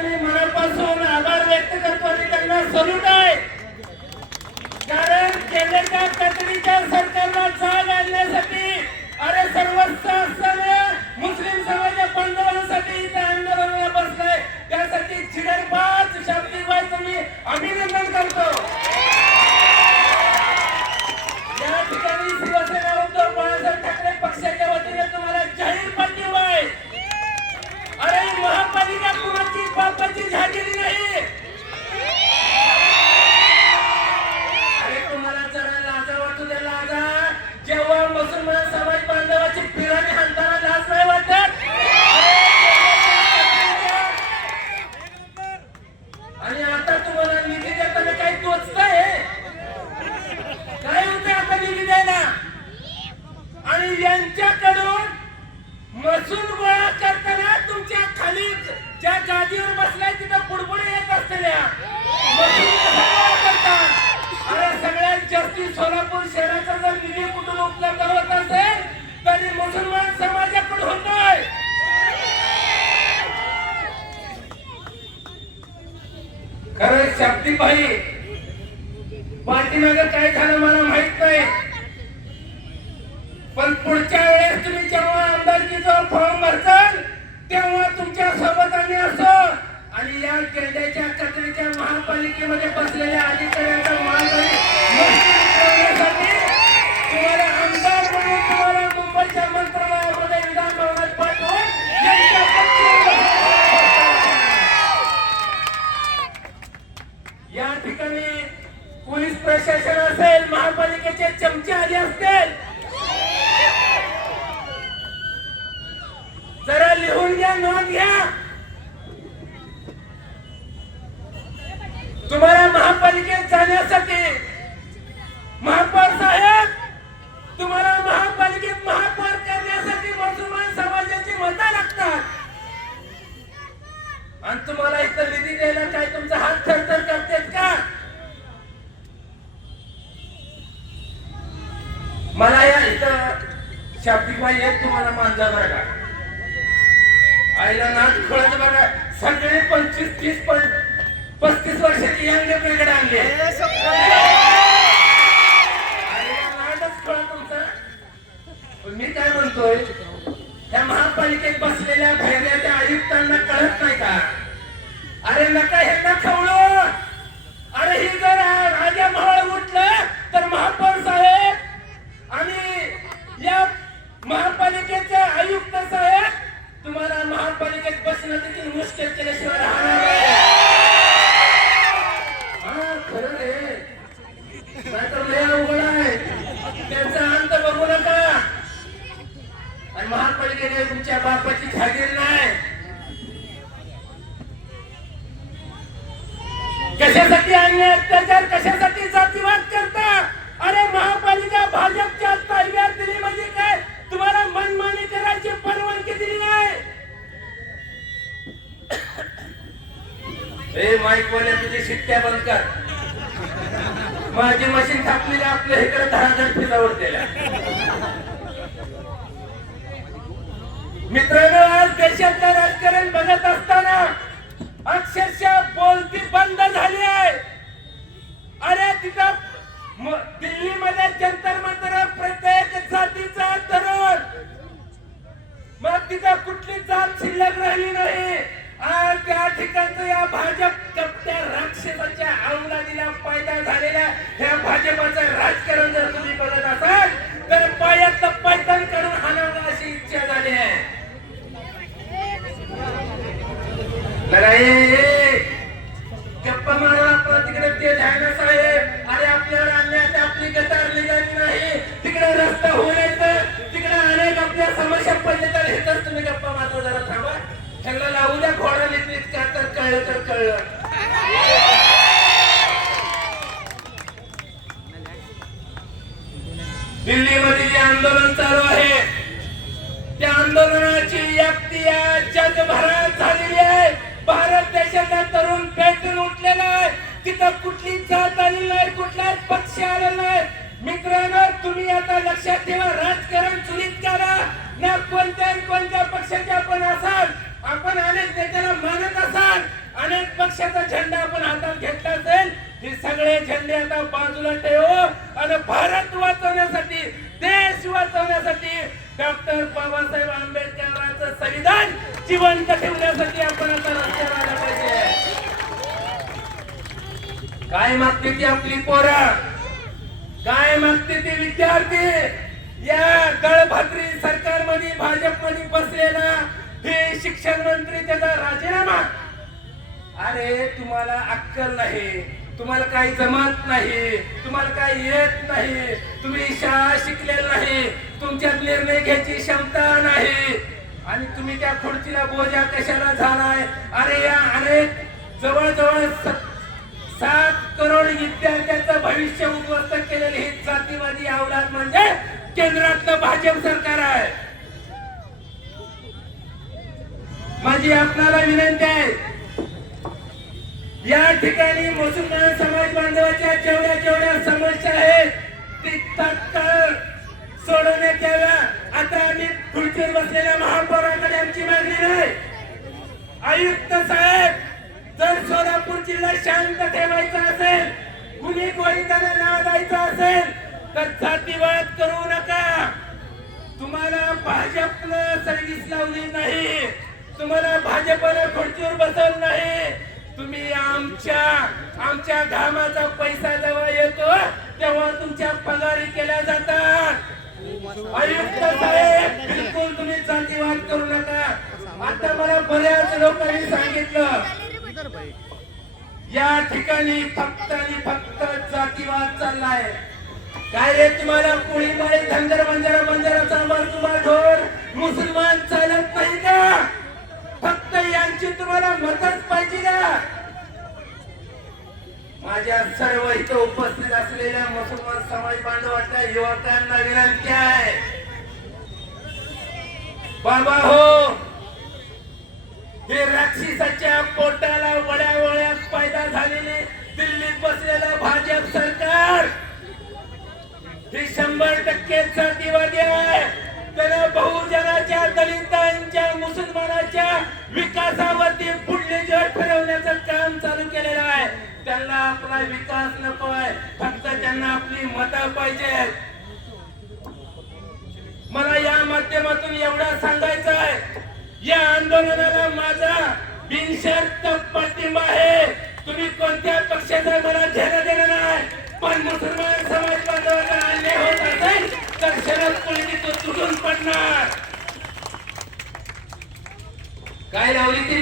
मी मनापासून आभार व्यक्त करतो आणि त्यांना सल्यूट आहे. कारण केंद्राच्या कचरीच्या सरकारला जाग आणण्यासाठी अरे सर्वस्व असणाऱ्या मुस्लिम समाजाच्या बांधवांसाठी इथे आंदोलनाला बसलाय. त्यासाठी चिडरबाज शाब्दिकबाईंचं मी अभिनंदन करतो. या ठिकाणी शिवसेना उद्धव बाळासाहेब ठाकरे पक्षाच्या वतीने तुम्हाला जाहीर पाठिंबा आहे. अरे महापालिका कुणाची बापाची झालेली नाही. अरे तुम्हाला जरा लाजा वाटू दे. लाजा जेव्हा मुसलमान समाज बांधवाची पिराणी हाताला लाज नाही वाटत. आणि आता तुम्हाला निधी देताना काही टोचतंय काय होते आता निधी द्यायला. आणि यांच्याकडून महसूल गोळा करताना तुमच्या खाली ज्या गादीवर बसलाय तिथं बुडबुडे येत असलेल्या महसूल कसा गोळा करतात. अरे सगळ्यात जास्ती सोलापूर शहराचा जर निधी कुठून उपलब्ध होत असेल तरी मुसलमान समाजाकडून होतोय. खरं शाब्दिकबाई पाठीमागे काय झालं मला माहित नाही. पण पुढच्या वेळेस तुम्ही जेव्हा आमदारकीचा फॉर्म भरताल तेव्हा तुमच्या सोबत आम्ही असो. आणि या केंद्राच्या कचरीच्या महापालिकेमध्ये बसलेल्या अधिकाऱ्यांचा मानधनी तुम्हाला आमदार म्हणून तुम्हाला मुंबईच्या मंत्रालयामध्ये विधान भवनात पाठवून या ठिकाणी पोलीस प्रशासन असेल, महापालिकेचे चमचे आले असतील. जरा लिहून घ्या, नोंद घ्या. तुम्हाला महापालिकेत जाण्यासाठी महापौर साहेब तुम्हाला महापालिकेत महापौर करण्यासाठी मुसलमान समाजाची मतं लागतात. आणि तुम्हाला इथं निधी द्यायला काय तुमचा हात थरथर करतेत का. मला या इथं शाब्दिकबाई एक तुम्हाला मानजा बघा आईला नाच खोळायचं बघा. सगळे 25, 30, 35 वर्षाची यंग पिढीकडे आणली. नाटच खोळा तुमचा. मी काय म्हणतोय त्या महापालिकेत बसलेल्या भैर्याच्या आयुक्तांना कळत नाही का. अरे नका हे ना खवळू. अरे ही जर राजा महाळ उठलं तर महापौर साहेब आणि या महापालिकेचे आयुक्त साहेब तुम्हाला महापालिकेत बसणं देखील मुश्किल केल्याशिवाय राहणार नाही. हा खरं रे. नाहीतर लय अवघड आहे. त्यांचा अंत बघू नका. आणि महापालिकेने तुमच्या बापाची जागीर नाही. कशासाठी अन्याय अत्याचार कशासाठी जातीवाद करता. अरे महापालिका भाजपच्या ताब्यात दिली म्हणजे काय तुम्हाला मनमानी करायची परवानगी दिली नाही. ए माईक वाल्या तुझी शिट्ट्या बंद कर. माझी मशीन थापलेली आपल्या इकडे 10,000 फिरावर दिल्या. मित्रांनो आज देशातलं राजकारण बघत असताना अक्षरशः बोलती बंद झाली आहे. अरे तिथं दिल्लीमध्ये जंतर मंतर प्रत्येक जातीचा तरुण मग तिथं कुठली जात शिल्लक राहिली नाही. आणि त्या ठिकाणचं या भाजप कपट्या राक्षसाच्या अवलादीला पैदा झालेल्या ह्या भाजपाचं राजकारण जर तुम्ही बघत असाल तर पायातलं पैठण करून हाणावं अशी इच्छा झाली आहे. गप्पा मारून आपण तिकडे ते ध्यान साहेब. अरे आपल्याला आणण्यात आपली गटार निघाली नाही. तिकडे रस्ता होण्याचं तिकडे अनेक आपल्या समस्या पडले तर हेच तुम्ही गप्पा मारतो. जरा थांबा. ह्यांना लावू द्या घोडा नीट का तर कळलं तर कळलं. दिल्लीमध्ये जे आंदोलन चालू आहे त्या आंदोलनाची या व्याप्ती या जगभरात झालेली आहे. भारत देशाचा तरुण पेटून उठलेला आहे. तिथं कुठली जात आली नाही, कुठलाच पक्ष आला नाही. मित्रांनो, तुम्ही आता लक्षात ठेवा, राजकारण चुलीत करा ना. कोणत्या पक्षाचे आपण असाल, आपण अनेक नेत्याला मानत असाल, अनेक पक्षाचा झेंडा आपण हातात घेतला असेल, हे सगळे झेंडे आता बाजूला ठेवू आणि भारत वाचवण्यासाठी, देश वाचवण्यासाठी, डॉक्टर बाबासाहेब आंबेडकरांचं संविधान जिवंत ठेवण्यासाठी आपण आता रस्त्यावर आला पाहिजे. काय मागते ती आपली पोरं, काय मागते ते विद्यार्थी? या दळभात्री सरकारमध्ये, भाजपमध्ये बसलेला हे शिक्षण मंत्री, त्याचा राजीनामा. अरे तुम्हाला अक्कल नाही, तुम्हाला काही जमत नाही, तुम्हाला काही येत नाही, तुम्ही शाळा शिकलेला नाही, तुमच्यात निर्णय घ्यायची क्षमता नाही आणि तुम्ही त्या खुर्चीला बोजा कशाला झालाय? अरे या अनेक जवळजवळ 7 करोड विद्यार्थ्यांचं भविष्य उद्ध्वस्त केलेले ही जातीवादी अवलाद म्हणजे केंद्रातलं भाजप सरकार आहे. माझी आपणाला विनंती आहे, या ठिकाणी मुसलमान समाज बांधवाच्या जेवढ्या समस्या आहेत ती तात्काळ सोडवण्यात याव्या. आता आम्ही खुर्चीवर बसलेल्या महापौराकडे आमची मागणी नाही. आयुक्त साहेब, जर सोलापूर जिल्हा शांत ठेवायचा असेल, कुणी गोळीदार नाव द्यायचं असेल तर जातीवाद करू नका. तुम्हाला भाजपनं सर्व्हिस लावली नाही, तुम्हाला भाजपनं खुर्चीवर बसवलं नाही. तुम्ही आमच्या घामाचा पैसा जेव्हा येतो तेव्हा तुमच्या पगारी केल्या जातात. आयुक्त साहेब, बिलकुल तुम्ही जातीवाद करू नका. आता मला बऱ्याच लोकांनी सांगितलं या ठिकाणी फक्त आणि फक्त जातीवाद चाललाय. काय रे, तुम्हाला कोळीबाई, धनगर, बंजारा तुम्हाला ढोर मुसलमान चालत नाही का? फक्त यांची तुम्हाला मदत पाहिजे का? माझ्या सर्व इथं उपस्थित असलेल्या मुसलमान समाज बांधवांच्या युवकांना विनंती आहे, बाबा हो, हे राक्षसाच्या पोटाला वड्यावळ्यात पैदा झालेले दिल्लीत बसलेलं भाजप सरकार हे 100% जातीवादी आहे. त्याला बहुजनाच्या, दलितांच्या, मुसलमानाच्या विकासावरती पुढले जग फिरवण्याचं काम चालू केलेलं आहे. त्यांना आपला विकास नको आहे, फक्त त्यांना आपली मतं पाहिजे. मला या माध्यमातून एवढं सांगायचं आहे, या आंदोलनाला माझा बिनशर्त पाठिंबा आहे. तुम्ही कोणत्या पक्षाचा मला घेणं देणं नाही, पण मुसलमान समाज बांधवांना अन्याय होत असेल तर शरद पवार तो तुटून पडणार. काय लावली ती